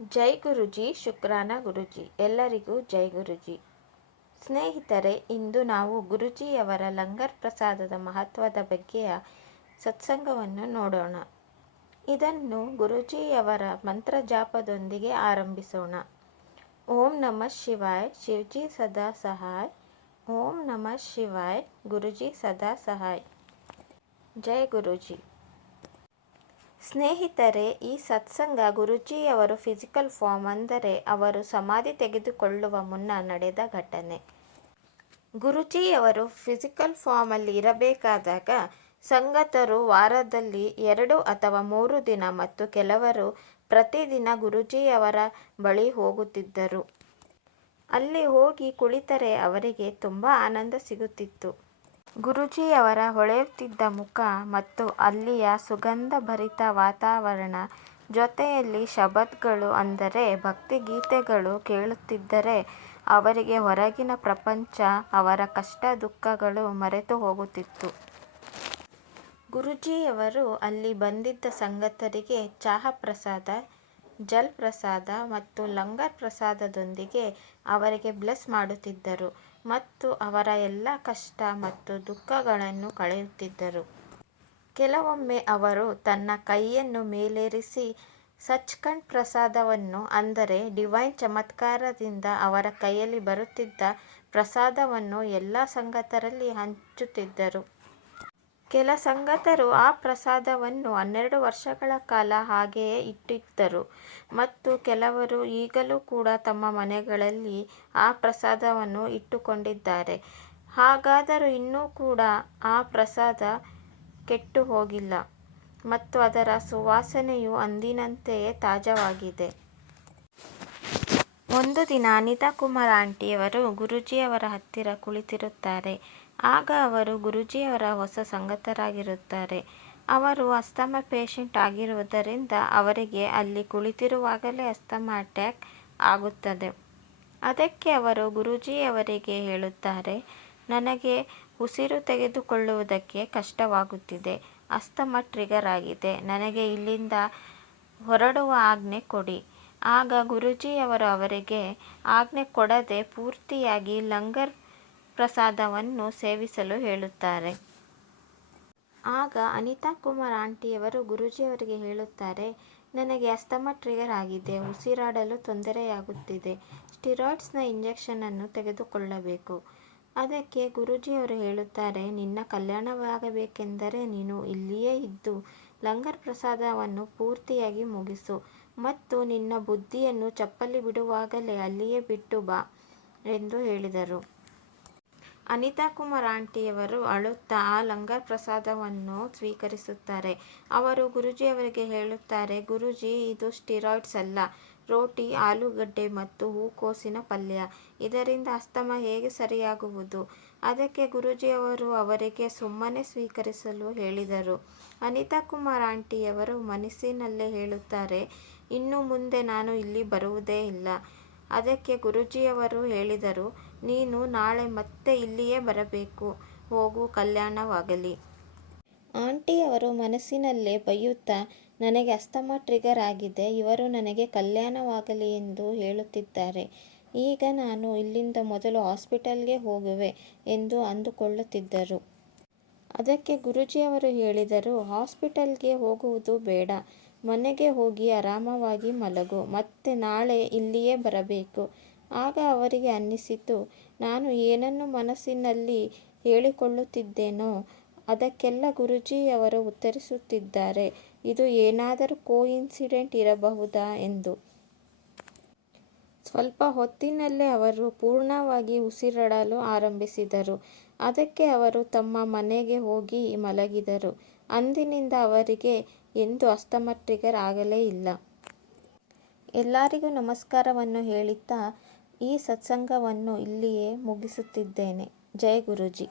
ಜೈ ಗುರುಜಿ, ಶುಕ್ರಾನ ಗುರುಜಿ. ಎಲ್ಲರಿಗೂ ಜೈ ಗುರುಜಿ. ಸ್ನೇಹಿತರೆ, ಇಂದು ನಾವು ಗುರುಜಿಯವರ ಲಂಗರ್ ಪ್ರಸಾದದ ಮಹತ್ವದ ಬಗ್ಗೆಯ ಸತ್ಸಂಗವನ್ನು ನೋಡೋಣ. ಇದನ್ನು ಗುರುಜಿಯವರ ಮಂತ್ರ ಜಾಪದೊಂದಿಗೆ ಆರಂಭಿಸೋಣ. ಓಂ ನಮಃ ಶಿವಾಯ್, ಶಿವಜಿ ಸದಾ ಸಹಾಯ್. ಓಂ ನಮಃ ಶಿವಾಯ್, ಗುರುಜಿ ಸದಾ ಸಹಾಯ್. ಜೈ ಗುರುಜಿ. ಸ್ನೇಹಿತರೆ, ಈ ಸತ್ಸಂಗ ಗುರುಜಿಯವರು ಫಿಸಿಕಲ್ ಫಾರ್ಮ್ ಅಂದರೆ ಅವರು ಸಮಾಧಿ ತೆಗೆದುಕೊಳ್ಳುವ ಮುನ್ನ ನಡೆದ ಘಟನೆ. ಗುರುಜಿಯವರು ಫಿಸಿಕಲ್ ಫಾರ್ಮಲ್ಲಿ ಇರಬೇಕಾದಾಗ ಸಂಗತರು ವಾರದಲ್ಲಿ 2 ಅಥವಾ 3 ದಿನ ಮತ್ತು ಕೆಲವರು ಪ್ರತಿದಿನ ಗುರುಜಿಯವರ ಬಳಿ ಹೋಗುತ್ತಿದ್ದರು. ಅಲ್ಲಿ ಹೋಗಿ ಕುಳಿತರೆ ಅವರಿಗೆ ತುಂಬ ಆನಂದ ಸಿಗುತ್ತಿತ್ತು. ಗುರುಜಿಯವರ ಹೊಳೆಯುತ್ತಿದ್ದ ಮುಖ ಮತ್ತು ಅಲ್ಲಿಯ ಸುಗಂಧಭರಿತ ವಾತಾವರಣ, ಜೊತೆಯಲ್ಲಿ ಶಬದ್ಗಳು ಅಂದರೆ ಭಕ್ತಿಗೀತೆಗಳು ಕೇಳುತ್ತಿದ್ದರೆ ಅವರಿಗೆ ಹೊರಗಿನ ಪ್ರಪಂಚ, ಅವರ ಕಷ್ಟ ದುಃಖಗಳು ಮರೆತು ಹೋಗುತ್ತಿತ್ತು. ಗುರುಜಿಯವರು ಅಲ್ಲಿ ಬಂದಿದ್ದ ಸಂಗತರಿಗೆ ಚಹಾ ಪ್ರಸಾದ, ಜಲ್ ಪ್ರಸಾದ ಮತ್ತು ಲಂಗರ್ ಪ್ರಸಾದದೊಂದಿಗೆ ಅವರಿಗೆ ಬ್ಲೆಸ್ ಮಾಡುತ್ತಿದ್ದರು ಮತ್ತು ಅವರ ಎಲ್ಲ ಕಷ್ಟ ಮತ್ತು ದುಃಖಗಳನ್ನು ಕಳೆಯುತ್ತಿದ್ದರು. ಕೆಲವೊಮ್ಮೆ ಅವರು ತನ್ನ ಕೈಯನ್ನು ಮೇಲೇರಿಸಿ ಸಚ್ಖಂಡ್ ಪ್ರಸಾದವನ್ನು ಅಂದರೆ ಡಿವೈನ್ ಚಮತ್ಕಾರದಿಂದ ಅವರ ಕೈಯಲ್ಲಿ ಬರುತ್ತಿದ್ದ ಪ್ರಸಾದವನ್ನು ಎಲ್ಲ ಸಂಗತರಲ್ಲಿ ಹಂಚುತ್ತಿದ್ದರು. ಕೆಲ ಸಂಗತರು ಆ ಪ್ರಸಾದವನ್ನು 12 ವರ್ಷಗಳ ಕಾಲ ಹಾಗೆಯೇ ಇಟ್ಟಿದ್ದರು ಮತ್ತು ಕೆಲವರು ಈಗಲೂ ಕೂಡ ತಮ್ಮ ಮನೆಗಳಲ್ಲಿ ಆ ಪ್ರಸಾದವನ್ನು ಇಟ್ಟುಕೊಂಡಿದ್ದಾರೆ. ಹಾಗಾದರೂ ಇನ್ನೂ ಕೂಡ ಆ ಪ್ರಸಾದ ಕೆಟ್ಟು ಹೋಗಿಲ್ಲ ಮತ್ತು ಅದರ ಸುವಾಸನೆಯು ಅಂದಿನಂತೆಯೇ ತಾಜಾವಾಗಿದೆ. ಒಂದು ದಿನ ಅನಿತಾ ಕುಮಾರ್ ಆಂಟಿಯವರು ಗುರುಜಿಯವರ ಹತ್ತಿರ ಕುಳಿತಿರುತ್ತಾರೆ. ಆಗ ಅವರು ಗುರುಜಿಯವರ ಹೊಸ ಸಂಗತರಾಗಿರುತ್ತಾರೆ. ಅವರು ಅಸ್ತಮಾ ಪೇಷಂಟ್ ಆಗಿರುವುದರಿಂದ ಅವರಿಗೆ ಅಲ್ಲಿ ಕುಳಿತಿರುವಾಗಲೇ ಅಸ್ತಮಾ ಅಟ್ಯಾಕ್ ಆಗುತ್ತದೆ. ಅದಕ್ಕೆ ಅವರು ಗುರುಜಿಯವರಿಗೆ ಹೇಳುತ್ತಾರೆ, ನನಗೆ ಉಸಿರು ತೆಗೆದುಕೊಳ್ಳುವುದಕ್ಕೆ ಕಷ್ಟವಾಗುತ್ತಿದೆ, ಅಸ್ತಮಾ ಟ್ರಿಗರ್ ಆಗಿದೆ, ನನಗೆ ಇಲ್ಲಿಂದ ಹೊರಡುವ ಆಜ್ಞೆ ಕೊಡಿ. ಆಗ ಗುರುಜಿಯವರು ಅವರಿಗೆ ಆಜ್ಞೆ ಕೊಡದೆ ಪೂರ್ತಿಯಾಗಿ ಲಂಗರ್ ಪ್ರಸಾದವನ್ನು ಸೇವಿಸಲು ಹೇಳುತ್ತಾರೆ. ಆಗ ಅನಿತಾ ಕುಮಾರ್ ಆಂಟಿಯವರು ಗುರುಜಿಯವರಿಗೆ ಹೇಳುತ್ತಾರೆ, ನನಗೆ ಅಸ್ತಮಾ ಟ್ರಿಗರ್ ಆಗಿದೆ, ಉಸಿರಾಡಲು ತೊಂದರೆಯಾಗುತ್ತಿದೆ, ಸ್ಟಿರಾಯ್ಡ್ಸ್ನ ಇಂಜೆಕ್ಷನನ್ನು ತೆಗೆದುಕೊಳ್ಳಬೇಕು. ಅದಕ್ಕೆ ಗುರುಜಿಯವರು ಹೇಳುತ್ತಾರೆ, ನಿನ್ನ ಕಲ್ಯಾಣವಾಗಬೇಕೆಂದರೆ ನೀನು ಇಲ್ಲಿಯೇ ಇದ್ದು ಲಂಗರ್ ಪ್ರಸಾದವನ್ನು ಪೂರ್ತಿಯಾಗಿ ಮುಗಿಸು ಮತ್ತು ನಿನ್ನ ಬುದ್ಧಿಯನ್ನು ಚಪ್ಪಲಿ ಬಿಡುವಾಗಲೇ ಅಲ್ಲಿಯೇ ಬಿಟ್ಟು ಬಾ ಎಂದು ಹೇಳಿದರು. ಅನಿತಾ ಕುಮಾರ್ ಆಂಟಿಯವರು ಅಳುತ್ತಾ ಆ ಲಂಗರ್ ಪ್ರಸಾದವನ್ನು ಸ್ವೀಕರಿಸುತ್ತಾರೆ. ಅವರು ಗುರುಜಿಯವರಿಗೆ ಹೇಳುತ್ತಾರೆ, ಗುರುಜಿ, ಇದು ಸ್ಟಿರಾಯ್ಡ್ಸ್ ಅಲ್ಲ, ರೋಟಿ, ಆಲೂಗಡ್ಡೆ ಮತ್ತು ಹೂಕೋಸಿನ ಪಲ್ಯ, ಇದರಿಂದ ಅಸ್ತಮಾ ಹೇಗೆ ಸರಿಯಾಗುವುದು? ಅದಕ್ಕೆ ಗುರುಜಿಯವರು ಅವರಿಗೆ ಸುಮ್ಮನೆ ಸ್ವೀಕರಿಸಲು ಹೇಳಿದರು. ಅನಿತಾ ಕುಮಾರ್ ಆಂಟಿಯವರು ಮನಸ್ಸಿನಲ್ಲೇ ಹೇಳುತ್ತಾರೆ, ಇನ್ನು ಮುಂದೆ ನಾನು ಇಲ್ಲಿ ಬರುವುದೇ ಇಲ್ಲ. ಅದಕ್ಕೆ ಗುರುಜಿಯವರು ಹೇಳಿದರು, ನೀನು ನಾಳೆ ಮತ್ತೆ ಇಲ್ಲಿಯೇ ಬರಬೇಕು, ಹೋಗು, ಕಲ್ಯಾಣವಾಗಲಿ. ಆಂಟಿಯವರು ಮನಸ್ಸಿನಲ್ಲೇ ಬೈಯುತ್ತಾ, ನನಗೆ ಅಸ್ತಮಾ ಟ್ರಿಗರ್ ಆಗಿದೆ, ಇವರು ನನಗೆ ಕಲ್ಯಾಣವಾಗಲಿ ಎಂದು ಹೇಳುತ್ತಿದ್ದಾರೆ, ಈಗ ನಾನು ಇಲ್ಲಿಂದ ಮೊದಲು ಹಾಸ್ಪಿಟಲ್ಗೆ ಹೋಗುವೆ ಎಂದು ಅಂದುಕೊಳ್ಳುತ್ತಿದ್ದರು. ಅದಕ್ಕೆ ಗುರುಜಿಯವರು ಹೇಳಿದರು, ಹಾಸ್ಪಿಟಲ್ಗೆ ಹೋಗುವುದು ಬೇಡ, ಮನೆಗೆ ಹೋಗಿ ಆರಾಮವಾಗಿ ಮಲಗು, ಮತ್ತೆ ನಾಳೆ ಇಲ್ಲಿಯೇ ಬರಬೇಕು. ಆಗ ಅವರಿಗೆ ಅನ್ನಿಸಿತು, ನಾನು ಏನನ್ನು ಮನಸ್ಸಿನಲ್ಲಿ ಹೇಳಿಕೊಳ್ಳುತ್ತಿದ್ದೇನೋ ಅದಕ್ಕೆಲ್ಲ ಗುರುಜಿಯವರು ಉತ್ತರಿಸುತ್ತಿದ್ದಾರೆ, ಇದು ಏನಾದರೂ ಕೋಇನ್ಸಿಡೆಂಟ್ ಇರಬಹುದಾ ಎಂದು. ಸ್ವಲ್ಪ ಹೊತ್ತಿನಲ್ಲೇ ಅವರು ಪೂರ್ಣವಾಗಿ ಉಸಿರಾಡಲು ಆರಂಭಿಸಿದರು. ಅದಕ್ಕೆ ಅವರು ತಮ್ಮ ಮನೆಗೆ ಹೋಗಿ ಮಲಗಿದರು. ಅಂದಿನಿಂದ ಅವರಿಗೆ ಎಂದೂ ಅಸ್ತಮಾ ಟ್ರಿಗರ್ ಆಗಲೇ ಇಲ್ಲ. ಎಲ್ಲರಿಗೂ ನಮಸ್ಕಾರವನ್ನು ಹೇಳುತ್ತಾ ಈ ಸತ್ಸಂಗವನ್ನು ಇಲ್ಲಿಯೇ ಮುಗಿಸುತ್ತಿದ್ದೇನೆ. ಜೈ ಗುರುಜಿ.